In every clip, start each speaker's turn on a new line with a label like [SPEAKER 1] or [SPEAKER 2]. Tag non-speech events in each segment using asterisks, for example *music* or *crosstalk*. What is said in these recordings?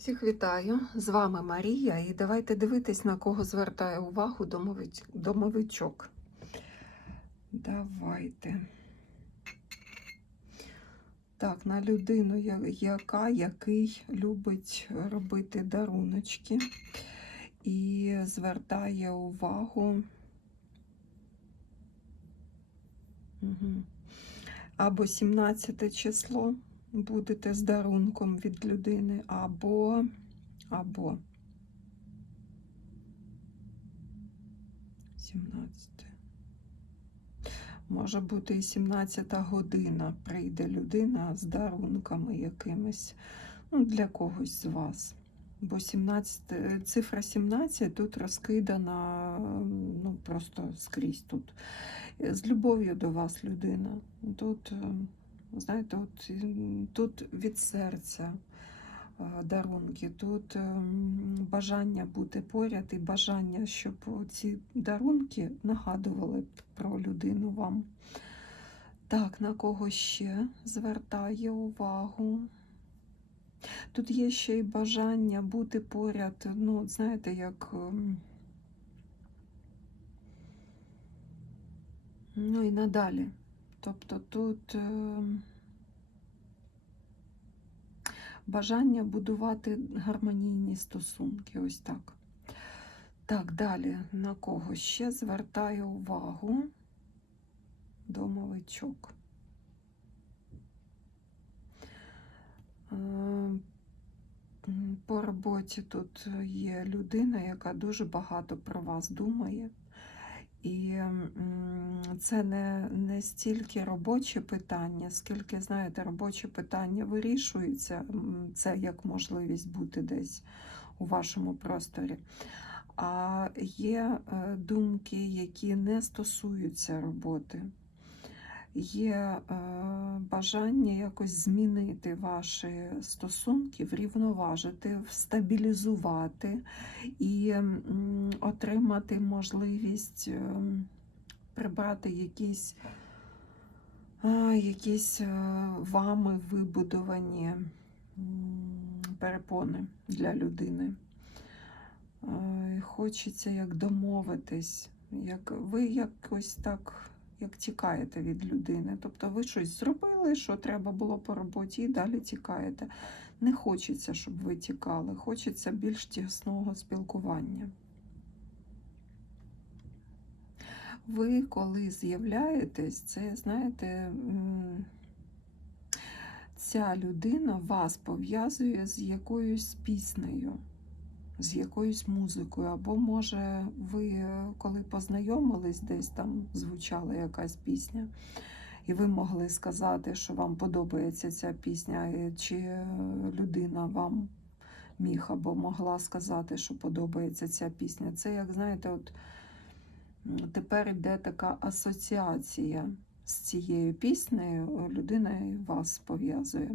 [SPEAKER 1] Всіх вітаю! З вами Марія, і давайте дивитись, на кого звертає увагу домович... домовичок. Давайте. Так, на людину, яка, який любить робити даруночки і звертає увагу. Або 17 число будете з дарунком від людини, або, або 17. Може бути і 17 година прийде людина з дарунками якимись, ну, для когось з вас. Бо 17, е, цифра 17 тут розкидана ну, просто скрізь тут. З любов'ю до вас людина. Тут, е, знаєте, от, тут від серця е, дарунки, тут ем, бажання бути поряд і бажання, щоб ці дарунки нагадували про людину вам. Так, на кого ще звертає увагу? Тут є ще й бажання бути поряд, ну, знаєте, як. ем, Ну і надалі. Тобто тут бажання будувати гармонійні стосунки. Ось так. Так, далі на кого ще звертаю увагу домовичок. Е, По роботі тут є людина, яка дуже багато про вас думає. І це не, не стільки робоче питання, скільки, знаєте, робоче питання вирішується. Це як можливість бути десь у вашому просторі. А є е, думки, які не стосуються роботи. Є е, бажання якось змінити ваші стосунки, врівноважити, стабілізувати і отримати можливість ем, прибрати якісь, якісь е, вами вибудовані перепони для людини. Е, Хочеться як домовитись, як ви якось так як тікаєте від людини. Тобто ви щось зробили, що треба було по роботі, і далі тікаєте. Не хочеться, щоб ви тікали, хочеться більш тісного спілкування. Ви, коли з'являєтесь, це, знаєте, ця людина вас пов'язує з якоюсь піснею, з якоюсь музикою. Або, може, ви, коли познайомились, десь там звучала якась пісня, і ви могли сказати, що вам подобається ця пісня, чи людина вам міг або могла сказати, що подобається ця пісня. Це, як знаєте, от тепер йде така асоціація з цією піснею, людина вас пов'язує.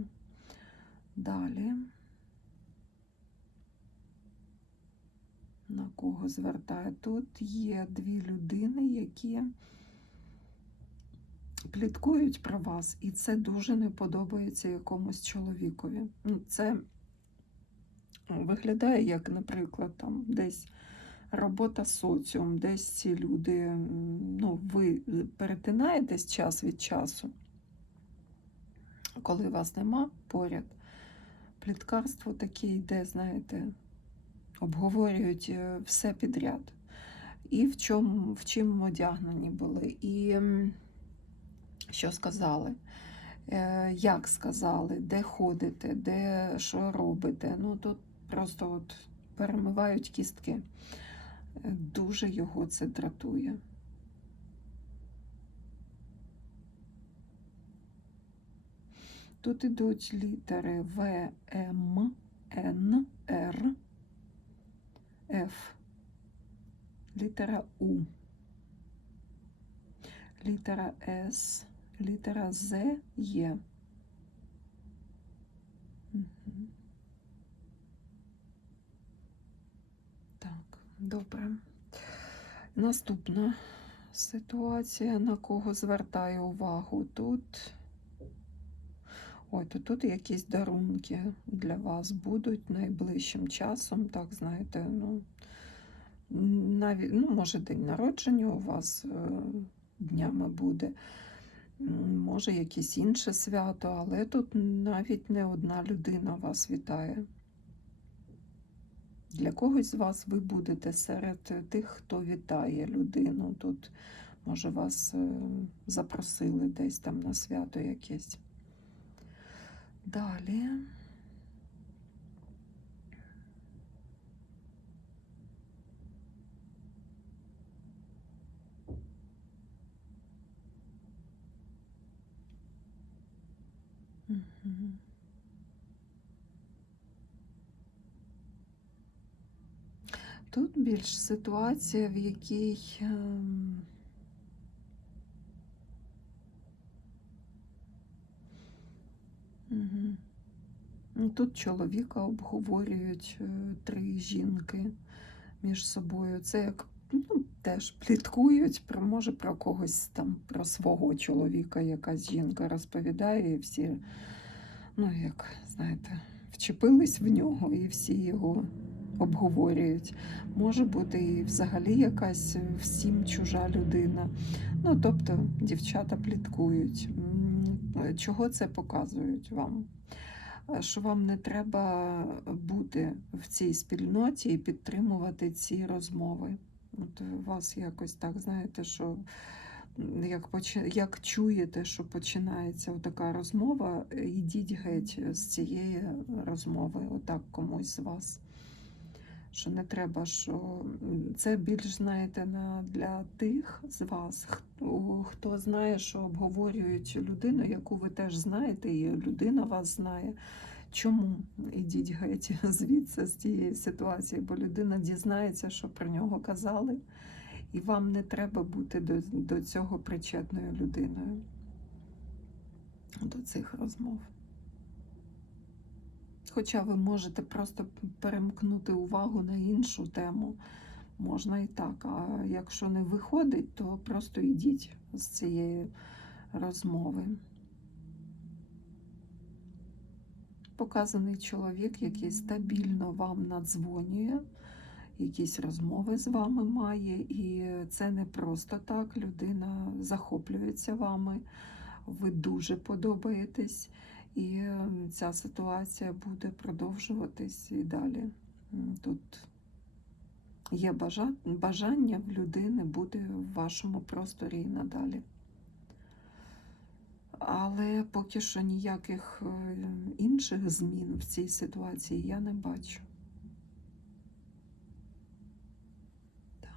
[SPEAKER 1] Далі. На кого звертає? Тут є дві людини, які пліткують про вас, і це дуже не подобається якомусь чоловікові. Ну, Це виглядає як, наприклад, там десь робота соціум, десь ці люди, ну, ви перетинаєтесь час від часу, коли вас нема поряд. Пліткарство таке йде, знаєте, обговорюють е, все підряд. І в чому, в чим одягнені були, і що сказали, е, як сказали, де ходите, де що робите. Ну тут просто от перемивають кістки. Е, Дуже його це дратує. Тут ідуть літери В, М, Н, Р, Ф, літера У, літера С, літера З, Є. Так, добре. Наступна ситуація, на кого звертаю увагу тут. Ой, то тут якісь дарунки для вас будуть найближчим часом, так знаєте, ну, навіть, ну, може, день народження у вас е, днями буде, може, якесь інше свято, але тут навіть не одна людина вас вітає. Для когось з вас ви будете серед тих, хто вітає людину. Тут, може, вас е, запросили десь там на свято якесь. Далі. Тут більш ситуація, в якій Ну, Тут чоловіка обговорюють е, три жінки між собою. Це як ну, теж пліткують, про, може про когось там, про свого чоловіка якась жінка розповідає, і всі, ну як, знаєте, вчепились в нього і всі його обговорюють. Може бути і взагалі якась е, всім чужа людина. Ну, тобто дівчата пліткують. М, Чого це показують вам? Е, Що вам не треба бути в цій спільноті і підтримувати ці розмови. От вас якось так, знаєте, що як, почи- як чуєте, що починається така розмова, е, йдіть геть з цієї розмови, отак комусь з вас. Що не треба, що це більш знаєте на для тих з вас, хто, знає, що обговорюють людину, яку ви теж знаєте, і людина вас знає. Чому ідіть геть *laughs* звідси з цієї ситуації? Бо людина дізнається, що про нього казали, і вам не треба бути до, до цього причетною людиною, до цих розмов. Хоча ви можете просто перемкнути увагу на іншу тему. Можна і так. А якщо не виходить, то просто йдіть з цієї розмови. Показаний чоловік, який стабільно вам надзвонює, якісь розмови з вами має, і це не просто так. Людина захоплюється вами, ви дуже подобаєтесь. І ця ситуація буде продовжуватись і далі. Тут є бажання в людини бути в вашому просторі і надалі. Але поки що ніяких е, інших змін в цій ситуації я не бачу. Так.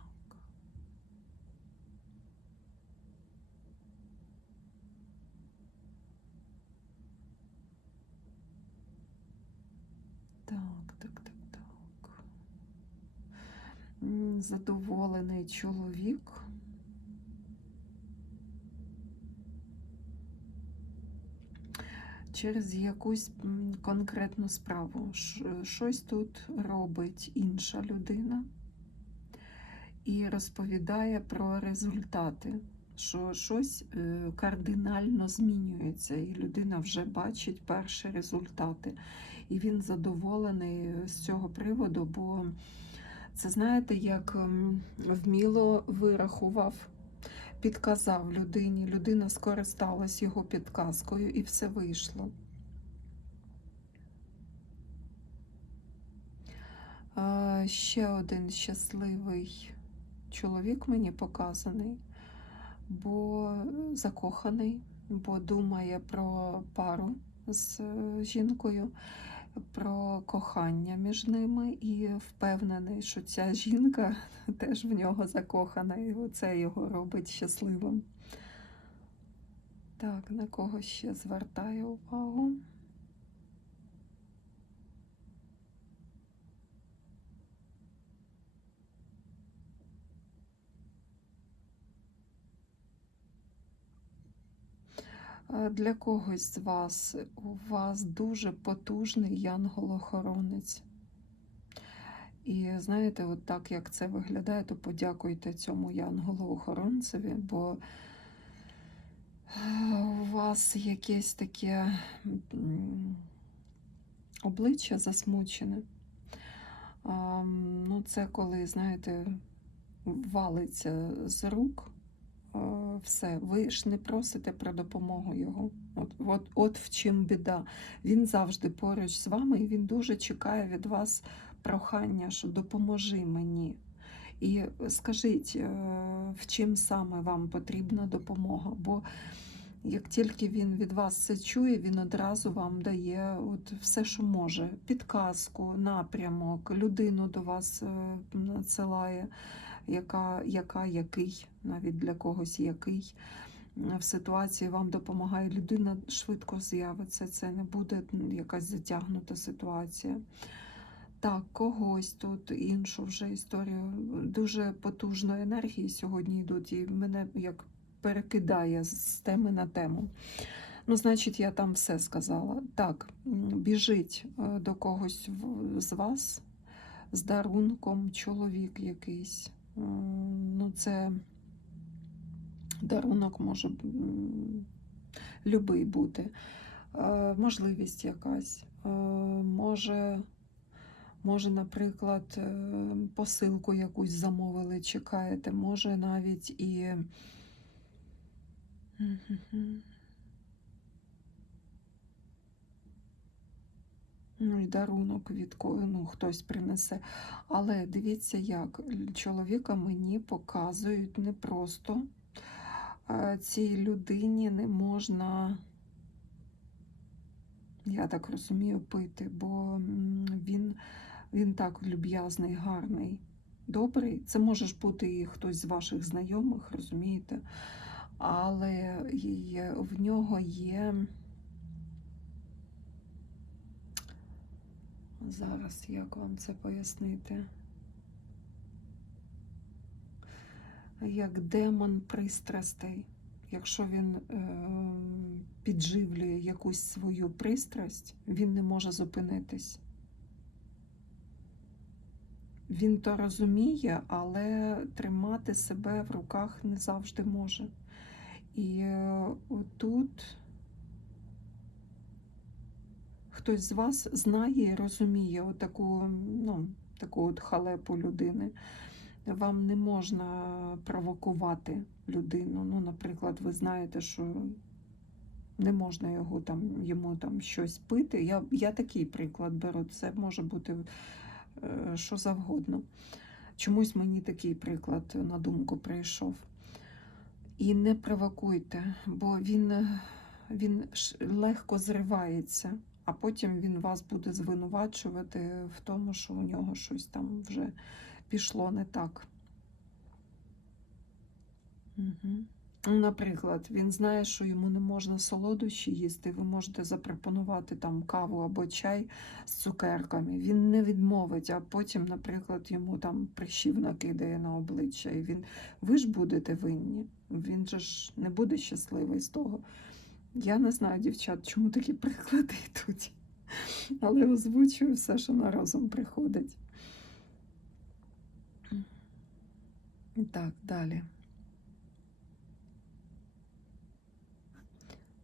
[SPEAKER 1] Так, так, так, так. М, Задоволений чоловік. Через якусь конкретну справу. Щось тут робить інша людина і розповідає про результати, що щось е, кардинально змінюється, і людина вже бачить перші результати. І він задоволений з цього приводу, бо це знаєте, як ем, вміло вирахував, підказав людині, людина скористалась його підказкою і все вийшло. Ще один щасливий чоловік мені показаний, бо закоханий, бо думає про пару з е, жінкою, про кохання між ними і впевнений, що ця жінка *laughs* теж в нього закохана, і це його робить щасливим. Так, на кого ще звертаю увагу? Для когось з вас у вас дуже потужний янгол-охоронець. І знаєте, от так як це виглядає, то подякуйте цьому янголу-охоронцеві, бо у вас якесь таке обличчя засмучене. Ну, це коли, знаєте, валиться з рук е, все. Ви ж не просите про допомогу його. От, от, от в чим біда. Він завжди поруч з вами, і він дуже чекає від вас прохання, що допоможи мені. І скажіть, е, в чим саме вам потрібна допомога? Бо як тільки він від вас це чує, він одразу вам дає от все, що може: підказку, напрямок, людину до вас е, надсилає, яка, яка який, навіть для когось який. В ситуації вам допомагає людина, швидко з'явиться. Це не буде якась затягнута ситуація. Так, когось тут іншу вже історію. Дуже потужної енергії сьогодні йдуть, і мене як перекидає з теми на тему. Ну, значить, я там все сказала. Так, біжить е, до когось з вас з дарунком, чоловік якийсь. Ну, це дарунок може любий бути. Е, Можливість якась. Е, Може. Може, наприклад, е, посилку якусь замовили, чекаєте, може навіть і. Ну, і дарунок від ну, хтось принесе. Але дивіться, як чоловіка мені показують не просто е, цій людині не можна, я так розумію, пити, бо він, він так люб'язний, гарний, добрий. Це може бути і хтось з ваших знайомих, розумієте? Але в нього є. Зараз як вам це пояснити? Як демон пристрастей. Якщо він е, підживлює якусь свою пристрасть, він не може зупинитись. Він то розуміє, але тримати себе в руках не завжди може. І е, тут хтось з вас знає і розуміє отаку, ну, таку от халепу людини. Вам не можна провокувати людину. Ну, наприклад, ви знаєте, що не можна його там, йому там щось пити. Я, я такий приклад беру. Це може бути е, що завгодно. Чомусь мені такий приклад на думку прийшов. І не провокуйте, бо він, він легко зривається, а потім він вас буде звинувачувати в тому, що у нього щось там вже пішло не так. Угу. Наприклад, він знає, що йому не можна солодощі їсти. Ви можете запропонувати там каву або чай з цукерками. Він не відмовить, а потім, наприклад, йому там прищів накидає на обличчя. І він, ви ж будете винні. Він же ж не буде щасливий з того. Я не знаю, дівчат, чому такі приклади йдуть. Але озвучую все, що на розум приходить. Так, далі.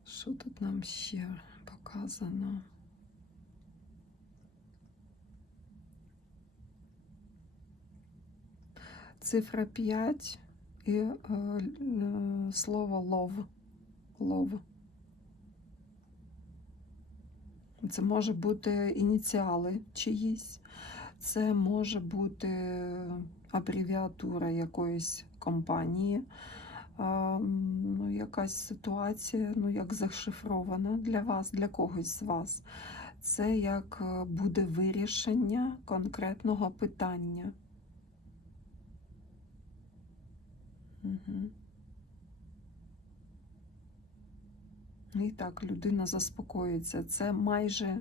[SPEAKER 1] Що тут нам ще показано? Цифра 5 і е, е, слово лов. Лов. Це може бути ініціали чиїсь, це може бути абревіатура якоїсь компанії, ну, якась ситуація, ну, як зашифрована для вас, для когось з вас. Це як е, буде вирішення конкретного питання. Угу. І так, людина заспокоїться. Це майже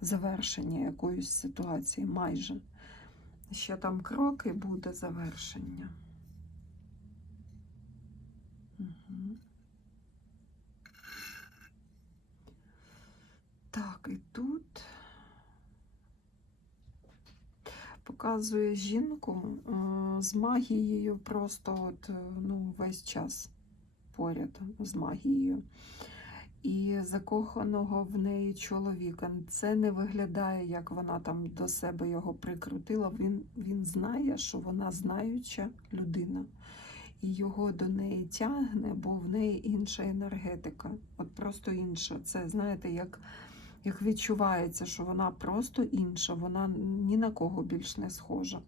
[SPEAKER 1] завершення якоїсь ситуації. Майже. Ще там кроки буде завершення. Угу. Так, і тут показує жінку е, з магією просто от, е, ну, весь час поряд з магією. І закоханого в неї чоловіка. Це не виглядає, як вона там до себе його прикрутила. Він, він знає, що вона знаюча людина. І його до неї тягне, бо в неї інша енергетика. От просто інша. Це, знаєте, як, як відчувається, що вона просто інша, вона ні на кого більш не схожа.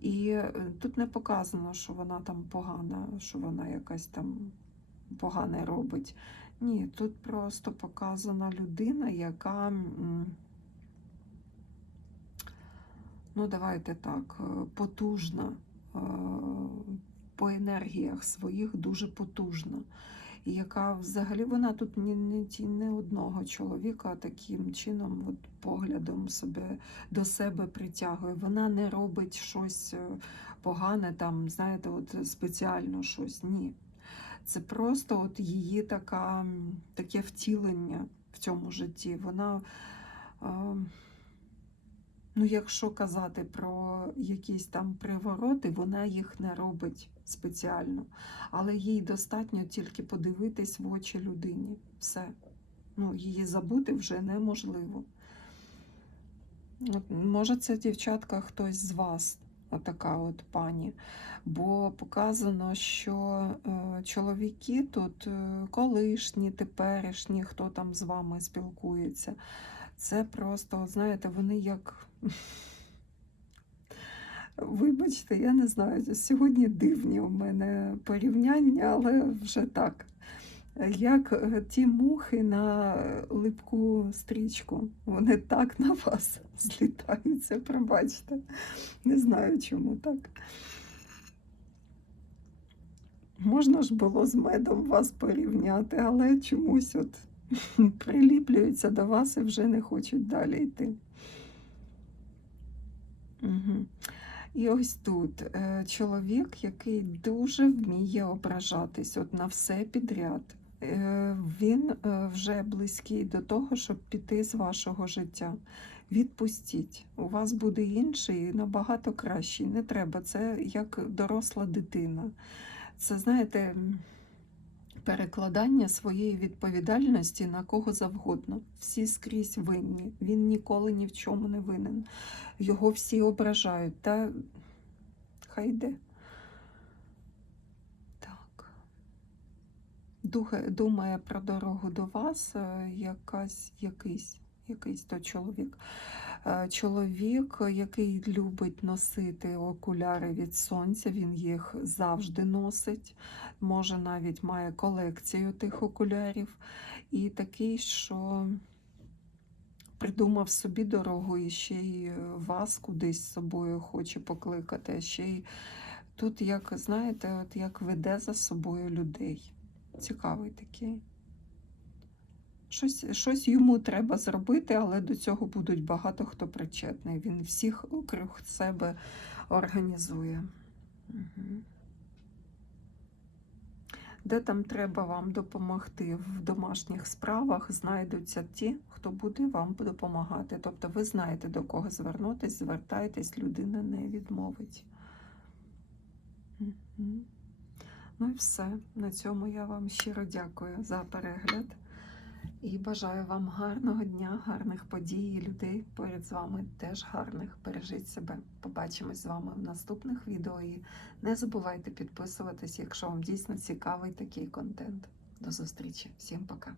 [SPEAKER 1] І е, тут не показано, що вона там погана, що вона якась там погане робить. Ні, тут просто показана людина, яка, ну давайте так, е, потужна, е, по енергіях своїх дуже потужна. І яка взагалі вона тут ні, ні, не одного чоловіка таким чином, от, поглядом себе до себе притягує. Вона не робить щось е, погане, там, знаєте, от спеціально щось. Ні. Це просто от її така, таке втілення в цьому житті. Вона, ну, якщо казати про якісь там привороти, вона їх не робить спеціально. Але їй достатньо тільки подивитись в очі людині. Все. Ну, її забути вже неможливо. Може, це дівчатка хтось з вас, отака от пані. Бо показано, що е, чоловіки тут е, колишні, теперішні, хто там з вами спілкується. Це просто, знаєте, вони як. *laughs* Вибачте, я не знаю, сьогодні дивні у мене порівняння, але вже так. Як е, ті мухи на липку стрічку, вони так на вас *laughs* злітаються, пробачте. Не знаю, чому так. Можна ж було з медом вас порівняти, але чомусь от *laughs* приліплюються до вас і вже не хочуть далі йти. Угу. І ось тут е, чоловік, який дуже вміє ображатись от на все підряд. Е, Він е, вже близький до того, щоб піти з вашого життя. Відпустіть. У вас буде інший, набагато кращий. Не треба. Це як доросла дитина. Це, знаєте, перекладання своєї відповідальності на кого завгодно. Всі скрізь винні. Він ніколи ні в чому не винен. Його всі ображають. Та хай йде. Так. Духа- Думає про дорогу до вас е, якась, якийсь, якийсь то чоловік. Е, Чоловік, який любить носити окуляри від сонця, він їх завжди носить. Може, навіть має колекцію тих окулярів. І такий, що придумав собі дорогу і ще й вас кудись з собою хоче покликати. Ще й тут, як знаєте, от як веде за собою людей. Цікавий такий. Щось, щось йому треба зробити, але до цього будуть багато хто причетний. Він всіх округ себе організує. Угу. Де там треба вам допомогти в домашніх справах, знайдуться ті, хто буде вам допомагати. Тобто ви знаєте, до кого звернутись, звертайтесь, людина не відмовить. Мгм. Ну і все. На цьому я вам щиро дякую за перегляд. І бажаю вам гарного дня, гарних подій, і людей поряд з вами теж гарних. Бережіть себе. Побачимось з вами в наступних відео. І не забувайте підписуватись, якщо вам дійсно цікавий такий контент. До зустрічі. Всім пока.